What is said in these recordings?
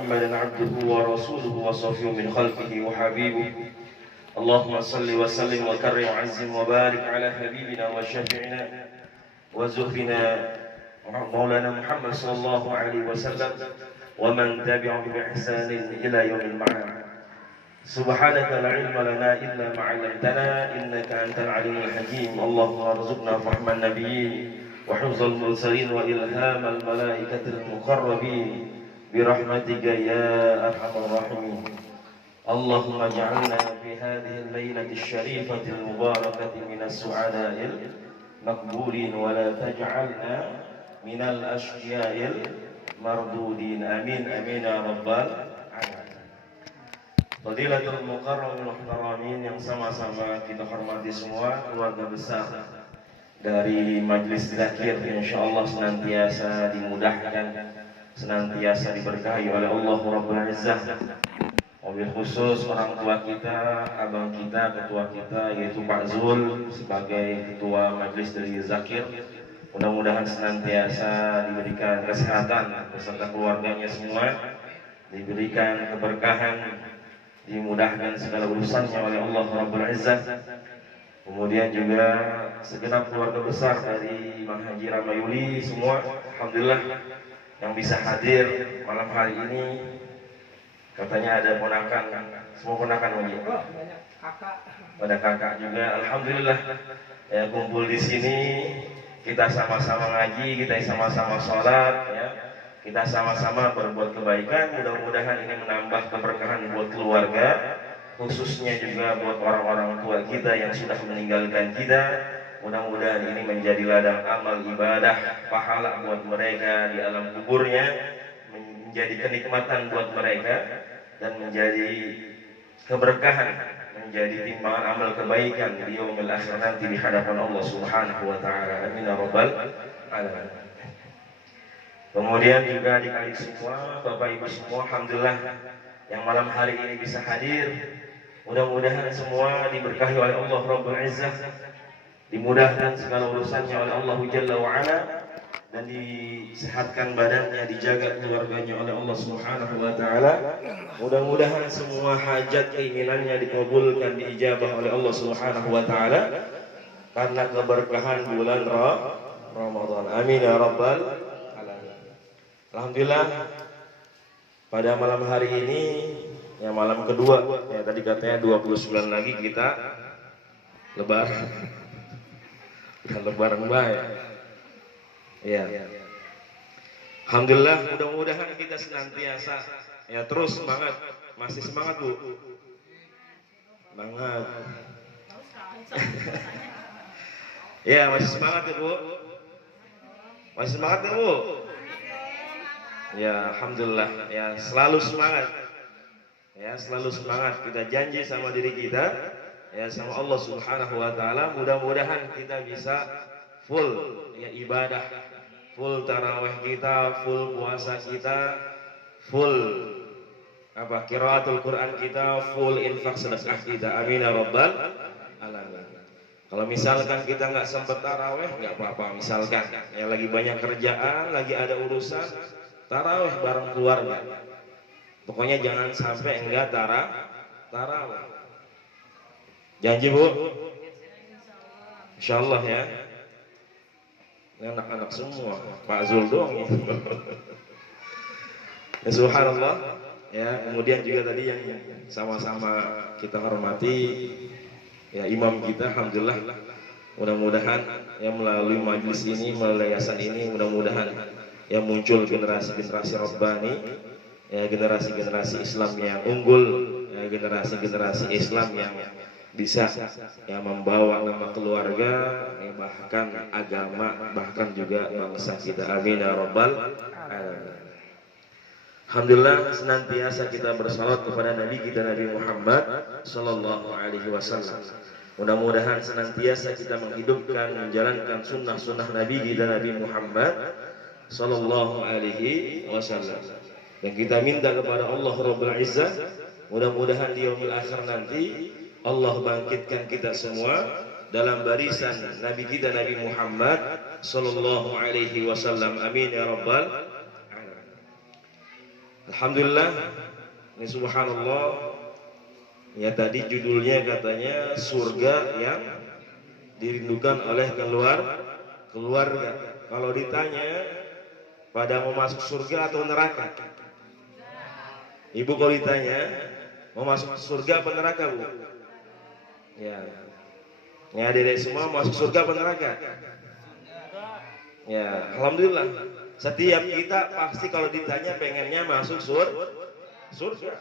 محمدا عبده ورسوله وصفيه من خلقه وحبيبه اللهم صل وسلم وكرم وعزم وبارك على حبيبنا وشفيعنا وزهرنا مولانا محمد صلى الله عليه وسلم ومن تبعه بإحسان إلى يوم المعاد. سبحانك لا علم لنا إلا ما علمتنا إنك أنت العليم الحكيم. اللهم ارزقنا فهم النبيين وحفظ المرسلين وإلهام الملائكة المقربين برحمتك يا أرحم الراحمين. اللهم اجعلنا في هذه الليلة الشريفة المباركة من السعداء المقبولين ولا تجعلنا من الأشقياء المردودين. آمين آمين يا رب العالمين. Fadilatul Mukarramin Muhtaramin yang sama-sama kita hormati semua, keluarga besar dari Majelis Zikir, insyaallah senantiasa dimudahkan, senantiasa diberkahi oleh Allah Rabbul Izzah. Wabil khusus orang tua kita, abang kita, ketua kita yaitu Pak Zul sebagai ketua Majelis dari Zakir. Mudah-mudahan senantiasa diberikan kesehatan beserta keluarganya semua, diberikan keberkahan, dimudahkan segala urusannya oleh Allah Rabbul Izzah. Kemudian juga segenap keluarga besar dari Imam Haji Ramayuli semua, alhamdulillah yang bisa hadir malam hari ini. Katanya ada ponakan, semua ponakan Haji. Ada kakak juga, alhamdulillah ya, kumpul di sini, kita sama-sama ngaji, kita sama-sama sholat ya. Kita sama-sama berbuat kebaikan, mudah-mudahan ini menambah keberkahan buat keluarga, khususnya juga buat orang-orang tua kita yang sudah meninggalkan kita. Mudah-mudahan ini menjadi ladang amal ibadah, pahala buat mereka di alam kuburnya, menjadi kenikmatan buat mereka, dan menjadi keberkahan, menjadi timbangan amal kebaikan di yaumil akhir nanti di hadapan Allah Subhanahu wa taala. Amin ya rabbal alamin. Kemudian juga adik-adik semua, Bapak Ibu semua, alhamdulillah yang malam hari ini bisa hadir. Mudah-mudahan semua diberkahi oleh Allah Rabbul Izzah, dimudahkan segala urusannya oleh Allah Jalla wa Ala, dan disehatkan badannya, dijaga keluarganya oleh Allah Subhanahu wa taala. Mudah-mudahan semua hajat keinginannya dikabulkan, diijabah oleh Allah Subhanahu wa taala karena keberkahan bulan Ramadan. Amin ya rabbal. Alhamdulillah pada malam hari ini ya, malam kedua ya, tadi katanya 29 lagi kita lebaran. Udah lebaran baik ya. Alhamdulillah, mudah-mudahan kita senantiasa ya terus semangat. Masih semangat Bu? Semangat. Ya masih semangat ya Bu? Masih semangat ya Bu? Ya alhamdulillah ya, selalu semangat ya, selalu semangat. Kita janji sama diri kita ya, sama Allah Subhanahu wa taala, mudah-mudahan kita bisa full ya ibadah, full tarawih kita, full puasa kita, full qiraatul Quran kita, full infak sedekah kita. Amin ya rabbal alamin. Kalau misalkan kita nggak sempat tarawih, nggak apa-apa, misalkan ya lagi banyak kerjaan, lagi ada urusan, tarawih bareng keluarga. Pokoknya jangan sampai enggak tarawih. Janji Bu? Insyaallah ya. Ini anak-anak semua, Pak Zul doang ya. Ya subhanallah. Ya, kemudian juga tadi yang sama-sama kita hormati ya imam kita, alhamdulillah. Mudah-mudahan ya melalui majelis ini, melalui yayasan ini, mudah-mudahan yang muncul generasi-generasi Rabbani ya, generasi-generasi Islam yang unggul ya, generasi-generasi Islam yang bisa ya membawa nama keluarga ya, bahkan agama, bahkan juga bangsa kita. Amin ya rabbal alamin. Alhamdulillah senantiasa kita bersalawat kepada Nabi kita Nabi Muhammad sallallahu alaihi wasallam. Mudah-mudahan senantiasa kita menghidupkan, menjalankan sunnah-sunnah Nabi kita Nabi Muhammad sallallahu alaihi wasallam. Dan kita minta kepada Allah Rabbul Izzah, mudah-mudahan di yaumil akhir nanti Allah bangkitkan kita semua dalam barisan Nabi kita Nabi Muhammad sallallahu alaihi wasallam. Amin ya rabbal alamin. Alhamdulillah, ini subhanallah. Ya tadi judulnya katanya surga yang dirindukan oleh keluarga. Kalau ditanya pada mau masuk surga atau neraka, ibu kalau ditanya mau masuk surga atau neraka, bu? Ya dedek semua masuk surga atau neraka? Ya, alhamdulillah. Setiap kita pasti kalau ditanya pengennya masuk surga.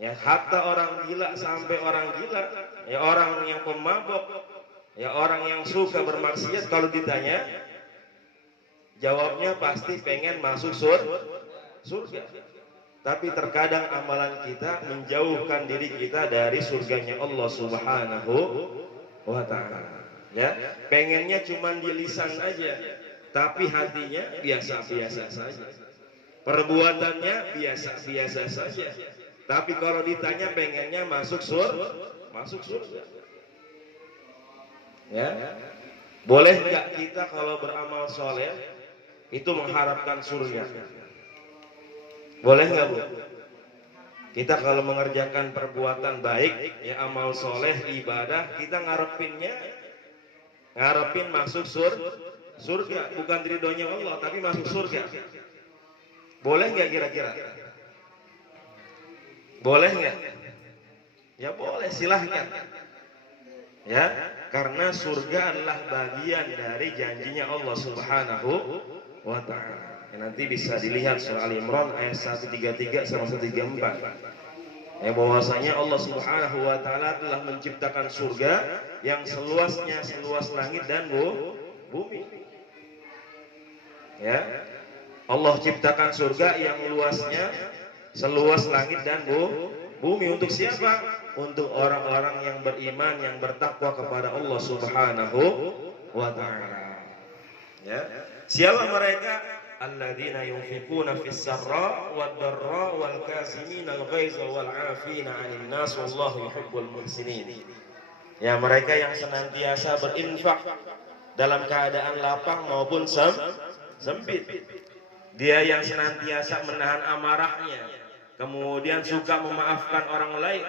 Ya, hatta orang gila sampai orang gila, ya orang yang pemabok, ya orang yang suka bermaksiat kalau ditanya jawabnya pasti pengen masuk surga. Tapi terkadang amalan kita menjauhkan diri kita dari surganya Allah Subhanahu wa taala. Ya, pengennya cuma di lisan aja, tapi hatinya biasa-biasa saja. Perbuatannya biasa-biasa saja. Tapi kalau ditanya pengennya masuk surga. Ya. Boleh nggak kita kalau beramal soleh itu mengharapkan surga? Boleh nggak, Bu? Kita kalau mengerjakan perbuatan baik, ya amal soleh, ibadah, kita ngarepin masuk surga, bukan ridhonya Allah, tapi masuk surga. Boleh nggak kira-kira? Boleh nggak? Ya boleh, silahkan. Ya, karena surga adalah bagian dari janjinya Allah Subhanahu wa taala. Ya, nanti bisa dilihat surah Al-Imran ayat 133 sama 134. Ya, bahwasanya Allah Subhanahu wa taala telah menciptakan surga yang seluasnya seluas langit dan bumi. Ya. Allah ciptakan surga yang luasnya seluas langit dan bumi untuk siapa? Untuk orang-orang yang beriman, yang bertakwa kepada Allah Subhanahu wa taala. Ya. Siapa mereka? Alladzina yunfiquna fis sarra wad dharra wal kaazimina al ghaiza wal 'afina 'anil nas wallahu yuhibbul muhsinin. Ya, mereka yang senantiasa berinfak dalam keadaan lapang maupun sempit. Dia yang senantiasa menahan amarahnya, kemudian suka memaafkan orang lain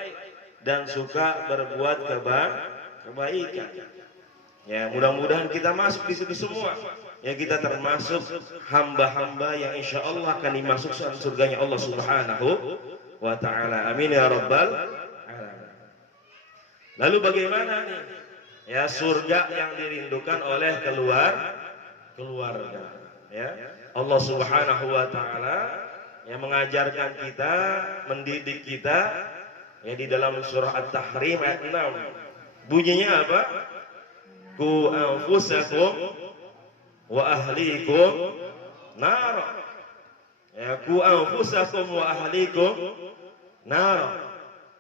dan suka berbuat kebaikan. Ya, mudah-mudahan kita masuk di situ semua. Ya, kita termasuk hamba-hamba yang insya Allah akan dimasukkan surganya Allah Subhanahu wa taala. Amin ya rabbal alamin. Lalu bagaimana nih? Ya, surga yang dirindukan oleh keluarga. Ya, Allah Subhanahu wa taala yang mengajarkan kita, mendidik kita ya di dalam surah At-Tahrim ayat 6. Bunyinya apa? Ku anfusakum wa ahlikum nar. Ya, ku anfusakum wa ahlikum nar.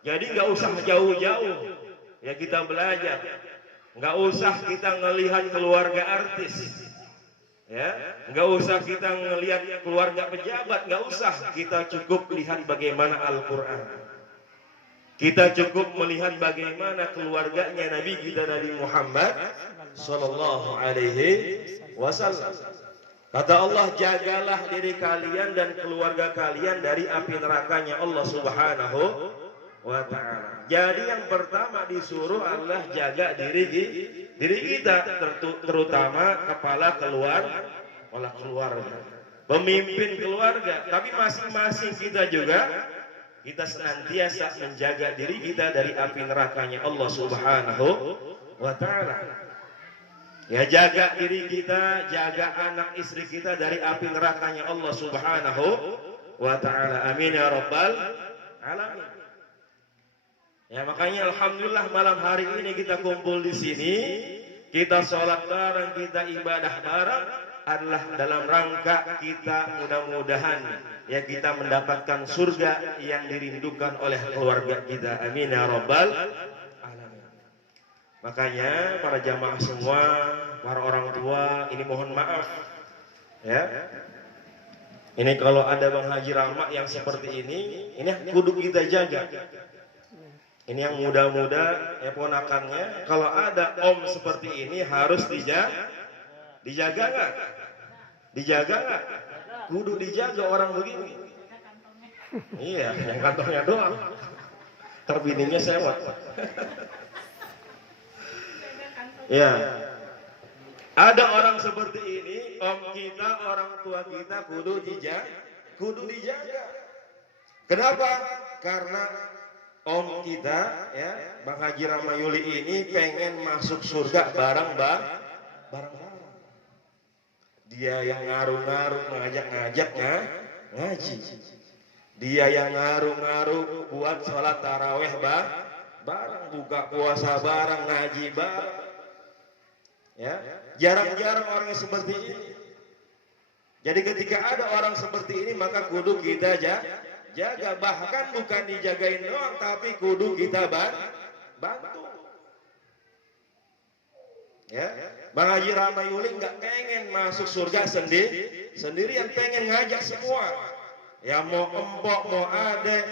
Jadi nggak usah jauh-jauh ya kita belajar. Nggak usah kita ngelihat keluarga artis. Ya, nggak usah kita ngelihat keluarga pejabat, nggak usah. Kita cukup lihat bagaimana Al-Quran. Kita cukup melihat bagaimana keluarganya Nabi kita Nabi Muhammad Sallallahu Alaihi Wasallam. Kata Allah, jagalah diri kalian dan keluarga kalian dari api nerakanya Allah Subhanahu wa taala. Jadi yang pertama disuruh adalah jaga diri kita, terutama kepala keluarga, pemimpin keluarga. Tapi masing-masing kita juga kita senantiasa menjaga diri kita dari api nerakanya Allah Subhanahu wa taala. Ya, jaga diri kita, jaga anak istri kita dari api nerakanya Allah Subhanahu wa taala. Amin ya rabbal alamin. Ya, makanya alhamdulillah malam hari ini kita kumpul di sini, kita sholat bareng, kita ibadah bareng adalah dalam rangka kita mudah-mudahan ya kita mendapatkan surga yang dirindukan oleh keluarga kita. Amin ya rabbal alamin. Makanya para jamaah semua, para orang tua, ini mohon maaf ya. Ini kalau ada Bang Haji Rama yang seperti ini kudu kita jaga. Ini yang muda-muda ya ponakannya, kalau ada om seperti ini harus dijaga nggak? Dijaga nggak? Kudu dijaga orang begini. Iya, yang kantongnya doang. Terbininya sewot. Ya. Ada orang seperti ini, om kita, orang tua kita kudu dijaga. Kenapa? Karena om kita, ya, Bang Haji Ramayuli ini pengen masuk surga bareng-bareng. Dia yang ngaruh-ngaruh ngajak-ngajak ngaji. Dia yang ngaruh-ngaruh buat sholat taraweh bareng, buka puasa bareng, ngaji bareng. Ya, jarang-jarang orang yang seperti ini. Jadi ketika ada orang seperti ini maka kudu kita jaga, bahkan bukan dijagain doang tapi kudu kita bantu. Ya, Bang Haji Ramayuli nggak pengen masuk surga sendirian, pengen ngajak semua. Ya, mau empok, mau adek,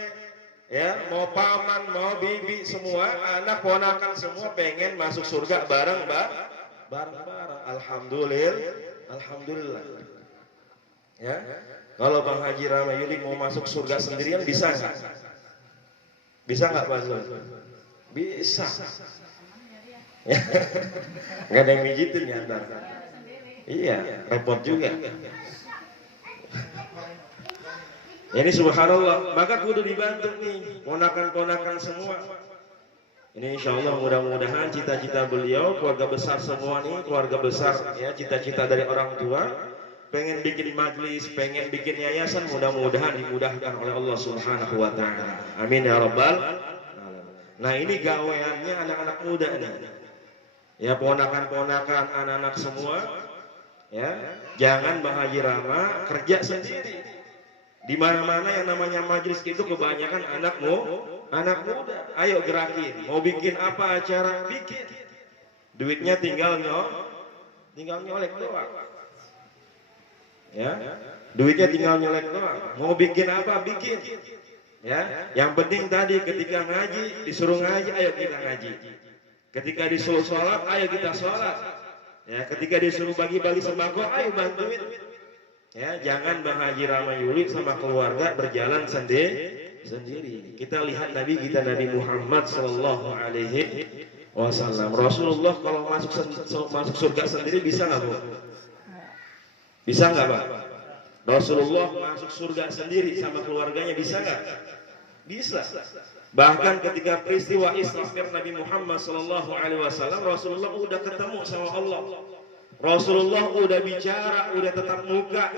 ya, mau paman, mau bibi, semua anak ponakan semua pengen masuk surga bareng-bareng. Alhamdulillah. Ya, kalau Bang Haji Ramayuli mau masuk surga sendirian bisa nggak? Bisa nggak Pak Zul? Bisa. Nggak ada yang mijitin ya ntar. Iya, repot juga. Ini subhanallah, maka kudu dibantu nih ponakan-ponakan semua. Ini insya Allah mudah-mudahan cita-cita beliau, keluarga besar semua nih, keluarga besar ya, cita-cita dari orang tua, pengen bikin majlis, pengen bikin yayasan, mudah-mudahan dimudahkan oleh Allah Subhanahu wa Ta'ala. Amin ya Rabbal alamin. Nah, ini gaweannya anak-anak muda nih. Ya, ponakan-ponakan anak-anak semua, ya, jangan Bang Haji Rama kerja sendiri. Di mana-mana yang namanya majlis itu kebanyakan anak muda. Ayo gerakin. Mau bikin apa acara? Bikin. Duitnya tinggal nyolek doang. Ya, duitnya tinggal nyolek doang. Mau bikin apa? Bikin. Ya, yang penting tadi ketika ngaji disuruh ngaji, ayo kita ngaji. Ketika disuruh sholat, ayo kita sholat. Ya, ketika disuruh bagi-bagi sembako, ayo bantuin. Ya, jangan Bang Haji Ramayuli sama keluarga berjalan sendiri. Kita lihat Nabi kita, Nabi Muhammad Sallallahu Alaihi Wasallam. Rasulullah kalau masuk surga sendiri bisa nggak Bu? Bisa nggak Pak? Rasulullah masuk surga sendiri sama keluarganya bisa nggak? Bisa. Bahkan ketika peristiwa Isra Nabi Muhammad Sallallahu Alaihi Wasallam, Rasulullah udah ketemu sama Allah. Rasulullah udah bicara, udah tatap muka,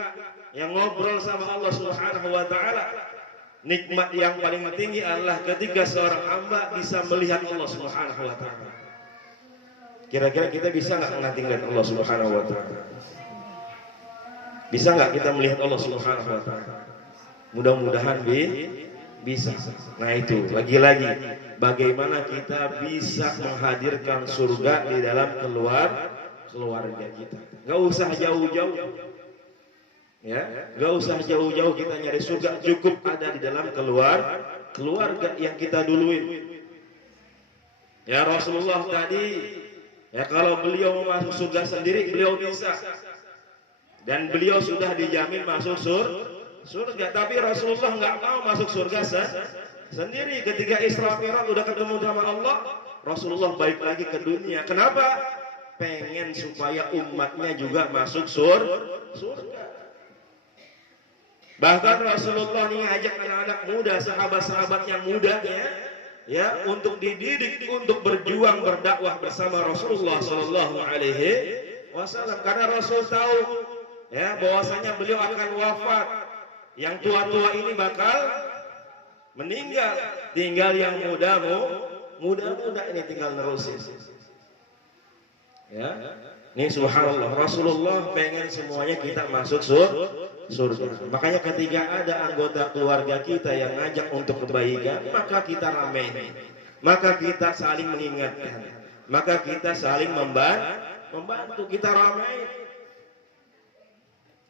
yang ngobrol sama Allah Subhanahu Wa Taala. Nikmat yang paling tinggi adalah ketika seorang hamba bisa melihat Allah Subhanahu Wa Taala. Kira-kira kita bisa nggak nanti melihat Allah Subhanahu Wa Taala? Bisa nggak kita melihat Allah Subhanahu Wa Taala? Mudah-mudahan bisa. Nah itu, lagi-lagi bagaimana kita bisa menghadirkan surga di dalam keluarga kita. Gak usah jauh-jauh. Ya, gak usah jauh-jauh kita nyari surga, cukup ada di dalam keluarga yang kita duluin. Ya, Rasulullah tadi, ya, kalau beliau mau masuk surga sendiri, beliau bisa. Dan beliau sudah dijamin masuk surga, tapi Rasulullah nggak mau masuk surga sendiri. Ketika Isra Mi'raj udah ketemu sama Allah, Rasulullah balik lagi ke dunia. Kenapa? Pengen supaya umatnya juga masuk surga. Bahkan Rasulullah nih ngajak anak-anak muda, sahabat-sahabat yang mudanya, ya, untuk dididik, untuk berjuang berdakwah bersama Rasulullah Sallallahu Alaihi Wasallam. Karena Rasul tahu, ya, bahwasanya beliau akan wafat. Yang tua-tua ini bakal meninggal, tinggal yang muda ini tinggal nerusin. Ya, ini subhanallah, Rasulullah pengen semuanya kita masuk surga. Makanya ketika ada anggota keluarga kita yang ngajak untuk kebaikan, maka kita ramein, maka kita saling mengingatkan, maka kita saling membantu, kita ramein.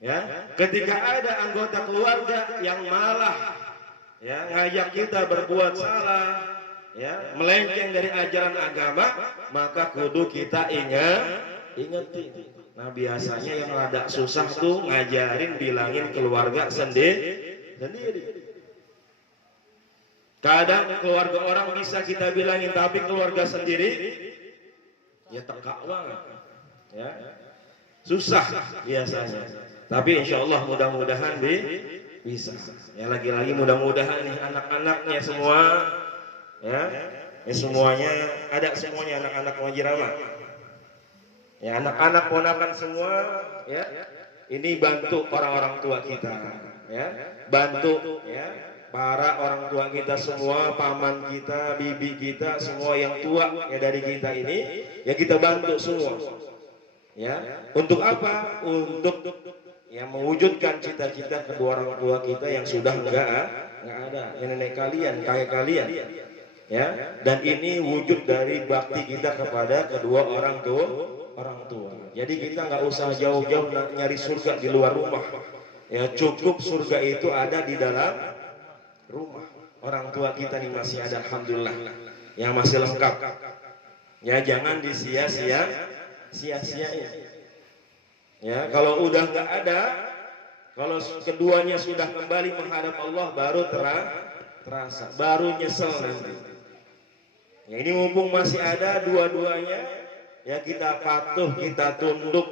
Ya, ketika ada anggota keluarga yang malah, ya, ngajak kita berbuat salah, ya, melenceng dari ajaran agama, maka kudu kita ingetin. Nah, biasanya yang rada susah tuh ngajarin, bilangin keluarga sendiri. Kadang keluarga orang bisa kita bilangin, tapi keluarga sendiri ya tekak banget, ya susah biasanya. Tapi insya Allah mudah-mudahan bisa. Ya lagi-lagi mudah-mudahan nih anak-anaknya semua, ya semuanya ada, semuanya anak-anak Majirama. Ya anak-anak ponakan semua, ya ini bantu orang-orang tua kita, ya bantu ya para orang tua kita semua, paman kita, bibi kita, semua yang tua ya dari kita ini, ya kita bantu semua. Ya, untuk apa? Untuk yang mewujudkan cita-cita kedua orang tua kita yang sudah enggak ada, nenek kalian, kakek kalian. Ya, dan ini wujud dari bakti kita kepada kedua orang tua. Jadi kita nggak usah jauh-jauh nyari surga di luar rumah. Ya, cukup surga itu ada di dalam rumah. Orang tua kita nih masih ada, alhamdulillah, yang masih lengkap. Ya, jangan disia-siain. Ya, kalau udah nggak ada, kalau keduanya sudah kembali menghadap Allah, baru terasa, baru nyesel nanti. Ya, ini mumpung masih ada dua-duanya, ya kita patuh, kita tunduk.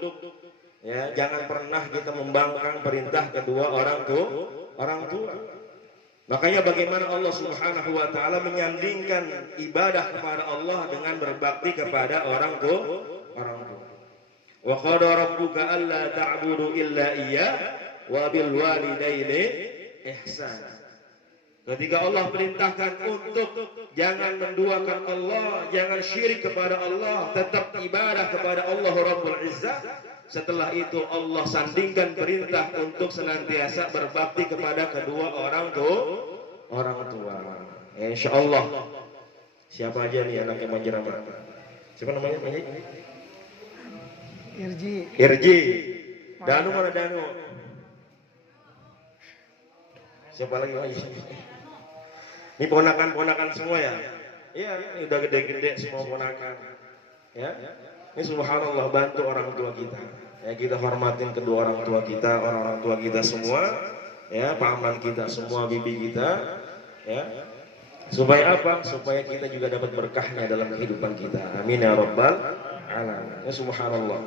Ya, jangan pernah kita membangkang perintah kedua orang tua. Makanya bagaimana Allah Subhanahu wa taala menyandingkan ibadah kepada Allah dengan berbakti kepada orang tua. Wa qada rabbuka alla ta'budu illa iyyah wa bil walidaini ihsan. Ketika Allah perintahkan untuk jangan menduakan Allah, jangan syirik kepada Allah, tetap ibadah kepada Allah Rabbul Izzah. Setelah itu Allah sandingkan perintah untuk senantiasa berbakti kepada kedua orang tua. Ya, insya Allah. Siapa aja nih anaknya Majirama? Siapa namanya? Irji. Danu mana Danu? Siapa lagi? Ini ponakan-ponakan semua ya? Iya, ini udah gede-gede semua ponakan. Ya, ini subhanallah, bantu orang tua kita. Ya, kita hormatin kedua orang tua kita, orang-orang tua kita semua. Ya, paman kita semua, bibi kita. Ya, supaya apa? Supaya kita juga dapat berkahnya dalam kehidupan kita. Amin ya rabbal alamin. Ya, subhanallah.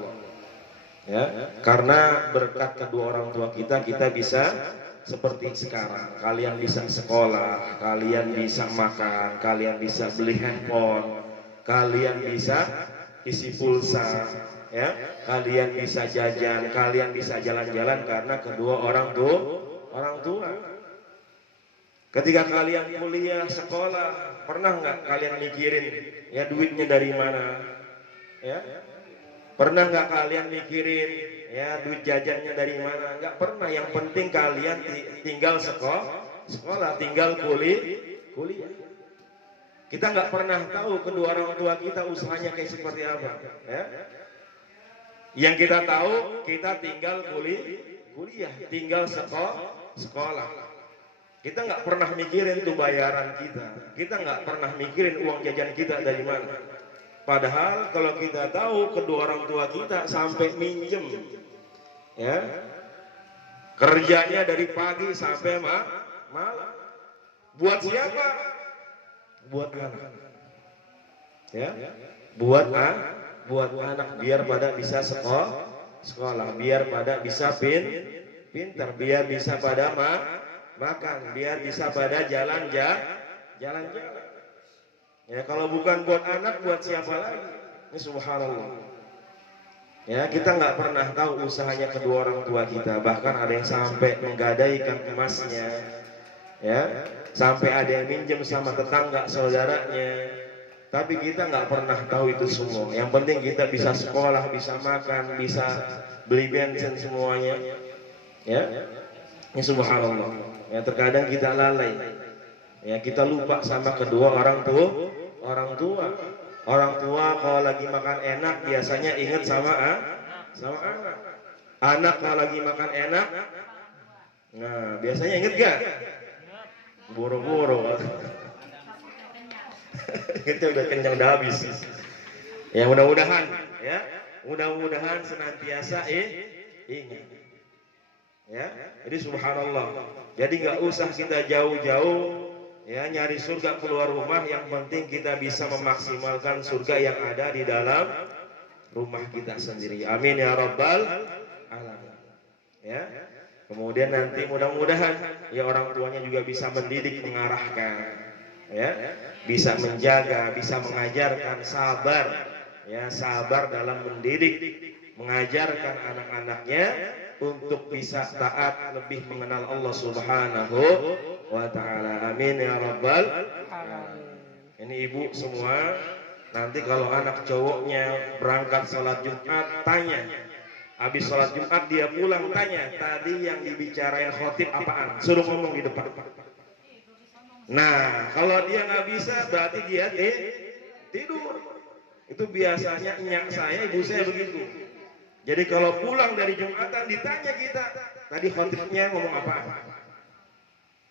Ya, karena berkat kedua orang tua kita bisa seperti sekarang. Kalian bisa sekolah, kalian bisa makan, kalian bisa beli handphone, kalian bisa isi pulsa, ya, kalian bisa jajan, kalian bisa jalan-jalan karena kedua orang tua. Ketika kalian kuliah, sekolah, pernah nggak kalian mikirin ya duitnya dari mana? Ya, pernah nggak kalian mikirin ya duit jajannya dari mana? Nggak pernah. Yang penting kalian tinggal sekolah, tinggal kuliah. Kita nggak pernah tahu kedua orang tua kita usahanya kayak seperti apa. Ya. Yang kita tahu kita tinggal kuliah, tinggal sekolah. Kita nggak pernah mikirin tuh bayaran kita. Kita nggak pernah mikirin uang jajan kita dari mana. Padahal kalau kita tahu kedua orang tua kita sampai minjem, ya, kerjanya dari pagi sampai malam. Buat siapa? Buat anak. Ya, buat anak biar pada bisa sekolah, biar pada bisa pintar, biar bisa pada makan, biar bisa pada jalan-jalan. Ya, kalau bukan buat anak, buat siapa lagi? Ini subhanallah. Ya, kita nggak pernah tahu usahanya kedua orang tua kita. Bahkan ada yang sampai menggadaikan emasnya, ya, sampai ada yang minjem sama tetangga saudaranya. Tapi kita nggak pernah tahu itu semua. Yang penting kita bisa sekolah, bisa makan, bisa beli bensin semuanya. Ya, ini subhanallah. Ya, terkadang kita lalai. Ya, kita lupa sama kedua orang tua. Orang tua kalau lagi makan enak biasanya ingat sama anak. Anak kalau lagi makan enak, nah biasanya inget gak? Boro-boro. Kita udah kenyang, udah habis. Ya, mudah-mudahan ya, mudah-mudahan senantiasa ingat. Ya, jadi subhanallah. Jadi nggak usah kita jauh-jauh Ya, nyari surga keluar rumah, yang penting kita bisa memaksimalkan surga yang ada di dalam rumah kita sendiri. Amin ya rabbal alamin. Ya. Kemudian nanti mudah-mudahan ya orang tuanya juga bisa mendidik, mengarahkan, ya, bisa menjaga, bisa mengajarkan sabar, ya, sabar dalam mendidik, mengajarkan anak-anaknya untuk bisa taat, lebih mengenal Allah Subhanahu wa taala. Amin ya rabbal alamin. Ini ibu semua, nanti kalau anak cowoknya berangkat sholat Jumat, tanya, habis sholat Jumat dia pulang, tanya, tadi yang dibicarain khotib apaan? Suruh ngomong di depan. Nah, kalau dia nggak bisa, berarti dia tidur. Itu biasanya nyak saya, ibu saya begitu. Jadi kalau pulang dari Jumatan ditanya kita, tadi khotibnya ngomong apa?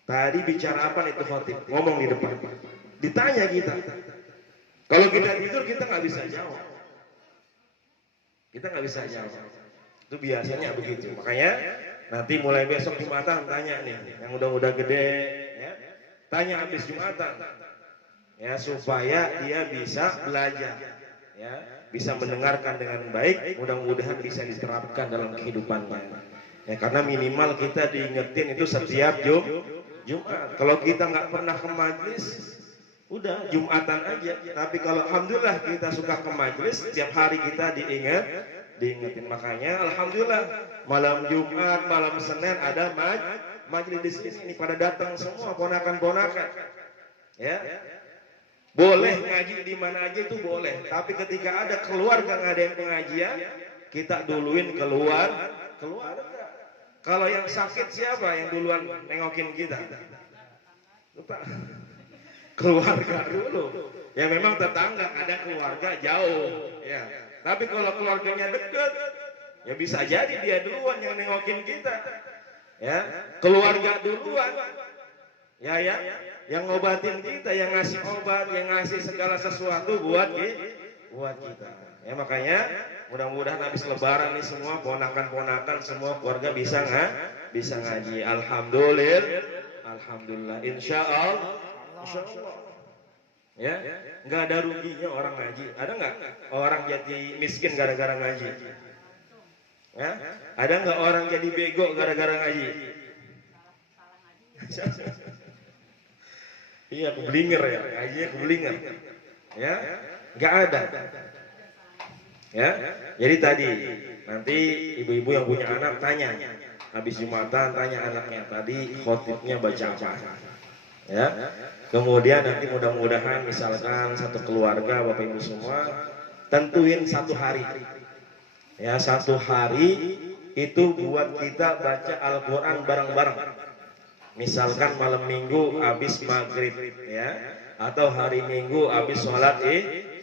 Tadi bicara apa itu khotib? Ngomong di depan. Ditanya kita. Kalau kita tidur kita nggak bisa jawab. Kita nggak bisa jawab. Itu biasanya begitu. Makanya nanti mulai besok Jumatan tanya nih, yang udah gede, ya, tanya habis Jumatan, ya, supaya dia bisa belajar, ya, bisa mendengarkan dengan baik, mudah-mudahan bisa diterapkan dalam kehidupannya. Ya, karena minimal kita diingetin itu setiap Jumat. Kalau kita nggak pernah ke majelis, udah Jumatan aja. Tapi kalau alhamdulillah kita suka ke majelis, setiap hari kita diingetin. Makanya alhamdulillah malam Jumat, malam Senin ada majelis di sini. Ini pada datang semua ponakan-ponakan. Ya. Boleh ngaji di mana aja itu boleh, tapi ketika ada keluarga ngadain pengajian, kita duluin keluarga. Kalau yang sakit siapa yang duluan nengokin kita? Lupa. Keluarga dulu. Ya memang tetangga, ada keluarga jauh, ya. Tapi kalau keluarganya dekat, ya bisa jadi dia duluan yang nengokin kita. Ya, keluarga duluan. Ya, yang ngobatin kita, yang ngasih obat, yang ngasih segala sesuatu buat kita. Ya makanya mudah-mudahan habis lebaran nih semua ponakan-ponakan semua keluarga bisa ngaji. Alhamdulillah. Insya Allah. Ya, nggak ada ruginya orang ngaji. Ada nggak orang jadi miskin gara-gara ngaji? Ya, ada nggak orang jadi bego gara-gara ngaji? Iya, keblinger ya, ngajinya keblinger. Ya, nggak ada. Ya, jadi tadi nanti ibu-ibu yang punya anak tanya, habis Jumatan tanya anaknya tadi khotibnya baca apa. Ya, kemudian nanti mudah-mudahan misalkan satu keluarga bapak ibu semua tentuin satu hari. Ya, satu hari itu buat kita baca Al-Quran bareng-bareng. Misalkan malam minggu habis maghrib, ya, atau hari minggu habis sholat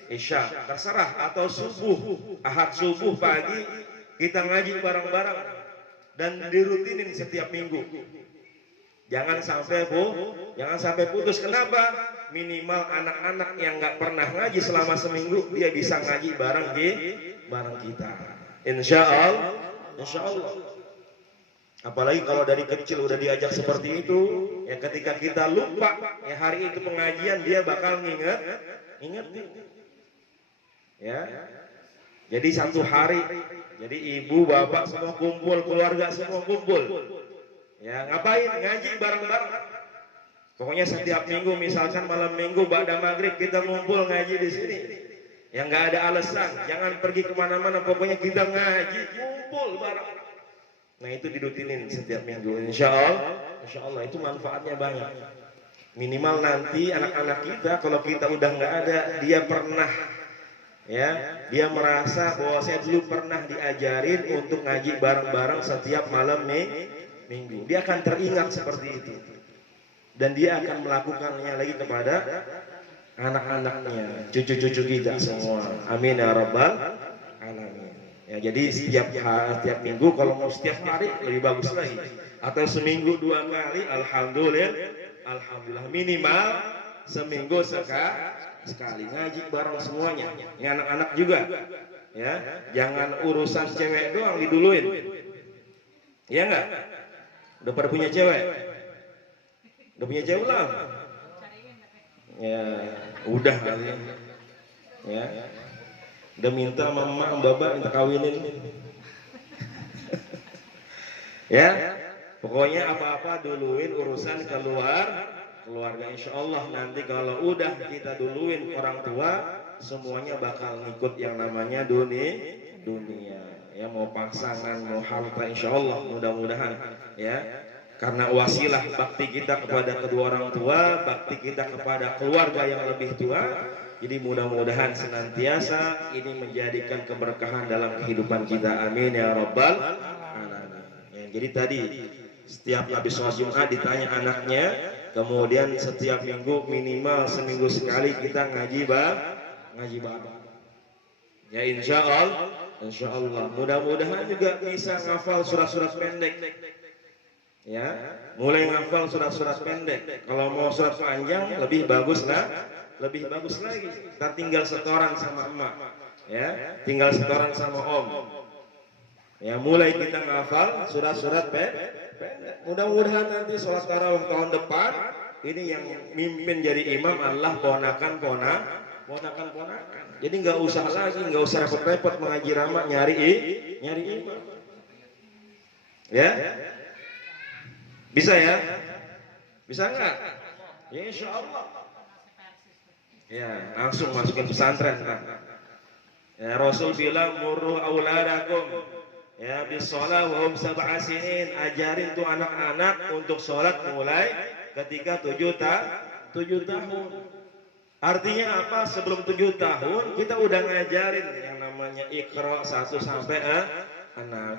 isya, terserah, atau subuh, ahad subuh pagi kita ngaji bareng-bareng dan dirutinin setiap minggu. Jangan sampai putus. Kenapa? Minimal anak-anak yang nggak pernah ngaji selama seminggu dia bisa ngaji bareng kita. Insya Allah. Apalagi kalau dari kecil udah diajak seperti itu, ya ketika kita lupa, ya hari itu pengajian dia bakal ngingetin. Ya. Jadi satu hari, jadi ibu, bapak semua kumpul, keluarga semua kumpul. Ya, ngapain? Ngaji bareng-bareng. Pokoknya setiap minggu, misalkan malam minggu ba'da maghrib kita ngumpul ngaji di sini. Yang nggak ada alasan, jangan pergi kemana-mana, pokoknya kita ngaji, kumpul bareng. Nah itu dirutinin setiap minggu, insya Allah itu manfaatnya banyak. Minimal nanti anak-anak kita kalau kita udah nggak ada, dia pernah, ya, dia merasa bahwa saya dulu pernah diajarin untuk ngaji bareng-bareng setiap malam minggu. Dia akan teringat seperti itu, dan dia akan melakukannya lagi kepada anak-anaknya, cucu-cucu kita semua. Amin ya rabbal alamin. Ya, jadi setiap minggu, kalau mau setiap hari lebih bagus lagi, atau seminggu 2 kali, alhamdulillah minimal seminggu sekali ngaji bareng semuanya. Ini anak-anak juga, ya, jangan urusan cewek doang diduluin, ya enggak? Udah pada punya cewek? Udah punya cewek belum? Ya, udah kali ya. Udah minta mama baba minta kawinin. Ya, pokoknya apa-apa duluin urusan keluarga, insya Allah nanti kalau udah kita duluin orang tua, semuanya bakal ngikut yang namanya dunia. Ya, mau pasangan, mau harta, insya Allah mudah-mudahan ya. Karena wasilah bakti kita kepada kedua orang tua, bakti kita kepada keluarga yang lebih tua. Jadi mudah-mudahan senantiasa ini menjadikan keberkahan dalam kehidupan kita. Amin ya rabbal alamin. Ya, jadi tadi setiap habis sholat Jumat ditanya anaknya, kemudian setiap minggu minimal seminggu sekali kita ngaji bareng. Ya insya Allah. Mudah-mudahan juga bisa ngafal surat-surat pendek. Ya, mulai ngafal surat-surat pendek. Kalau mau surat panjang lebih bagus lagi. Kita tinggal setoran sama emak. Ya, tinggal setoran sama om. Ya, mulai kita ngafal surat-surat pendek. Mudah-mudahan nanti sholat tarawih tahun depan ini yang mimpin jadi imam adalah ponakan-ponakan. Jadi nggak usah repot-repot mengaji ramah nyari imam. Ya, bisa ya? Bisa nggak? Ya insya Allah. Ya langsung masukin pesantren kan. Ya Rasul bilang murru auladakum ya bisolah wa hum sab'a sinin, ajarin tuh anak-anak untuk sholat mulai ketika 7 tahun. Artinya apa? Sebelum 7 tahun kita udah ngajarin yang namanya Iqra 1 sampai 6.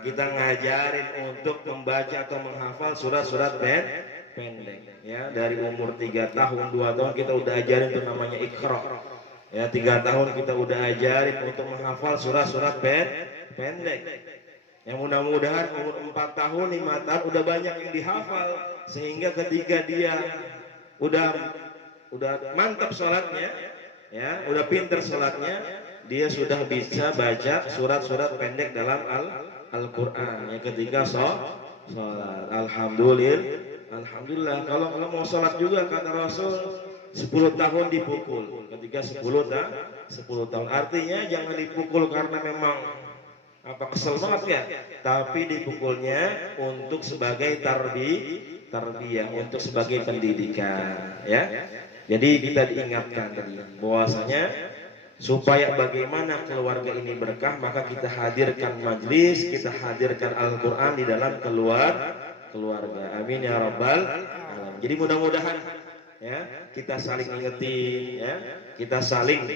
Kita ngajarin untuk membaca atau menghafal surat-surat pendek. Ya, dari umur 3 tahun, 2 tahun kita udah ajarin itu namanya Iqra. Ya, 3 tahun kita udah ajarin untuk menghafal surat-surat pendek. Yang mudah-mudahan umur 4 tahun, 5 tahun udah banyak yang dihafal sehingga ketika dia udah mantap sholatnya, ya, udah pinter sholatnya, dia sudah bisa baca surat-surat pendek dalam Al-Quran. Ya, ketika sholat, alhamdulillah. Kalau mau sholat juga kata Rasul 10 tahun dipukul. Ketika 10 tahun, artinya jangan dipukul karena memang kesel banget ya, tapi dipukulnya untuk sebagai tarbiyah, untuk sebagai pendidikan, ya. Jadi kita diingatkan tadi bahwasanya supaya bagaimana keluarga ini berkah, maka kita hadirkan majlis, kita hadirkan Al-Quran di dalam keluarga. Amin ya rabbal alamin. Jadi mudah-mudahan ya kita saling ingetin, ya kita saling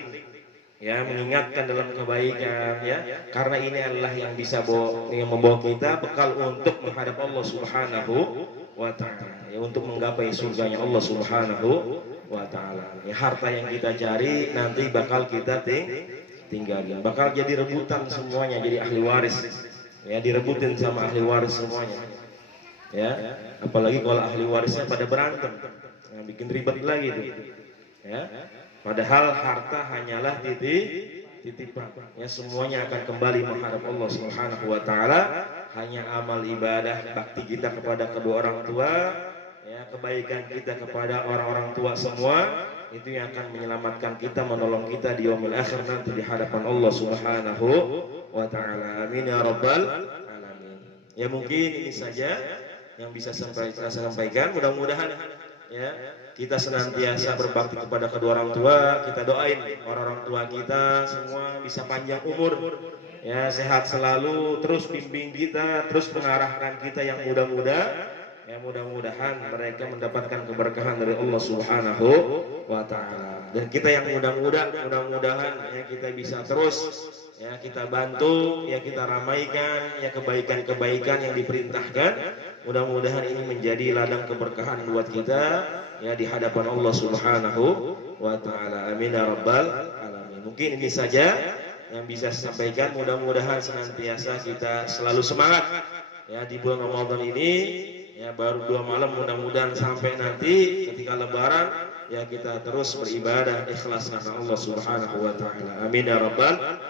mengingatkan dalam kebaikan, ya, karena ini adalah yang bisa membawa kita bekal untuk menghadap Allah Subhanahu wa ta'ala, ya, untuk menggapai surganya Allah Subhanahu wa ta'ala. Ya, harta yang kita cari nanti bakal kita tinggalin, bakal jadi rebutan semuanya, jadi ahli waris, ya, direbutin sama ahli waris semuanya, ya, apalagi kalau ahli warisnya pada berantem, bikin ribet lagi tuh, ya. Padahal harta hanyalah titipan, ya, semuanya akan kembali menghadap Allah Subhanahu wa ta'ala. Hanya amal ibadah bakti kita kepada kedua orang tua, ya, kebaikan kita kepada orang-orang tua semua itu yang akan menyelamatkan kita, menolong kita di yaumil akhir nanti di hadapan Allah Subhanahu wa ta'ala. Amin ya rabbal alamin. Ya, mungkin ini saja yang bisa saya sampaikan. Mudah-mudahan ya kita senantiasa berbakti kepada kedua orang tua. Kita doain orang-orang tua kita semua bisa panjang umur, ya, sehat selalu, terus bimbing kita, terus mengarahkan kita yang muda-muda, ya, mudah-mudahan mereka mendapatkan keberkahan dari Allah Subhanahu wa ta'ala. Dan kita yang muda-muda, mudah-mudahan ya kita bisa terus, ya, kita bantu, ya, kita ramaikan, ya, kebaikan-kebaikan yang diperintahkan. Mudah-mudahan ini menjadi ladang keberkahan buat kita, ya, di hadapan Allah Subhanahu wa ta'ala. Amin ya rabbal alamin. Mungkin ini saja yang bisa saya sampaikan. Mudah-mudahan senantiasa kita selalu semangat, ya, di bulan Ramadan ini, ya, baru 2 malam, mudah-mudahan sampai nanti ketika lebaran, ya, kita terus beribadah ikhlas karena Allah Subhanahu wa ta'ala. Amin ya rabbal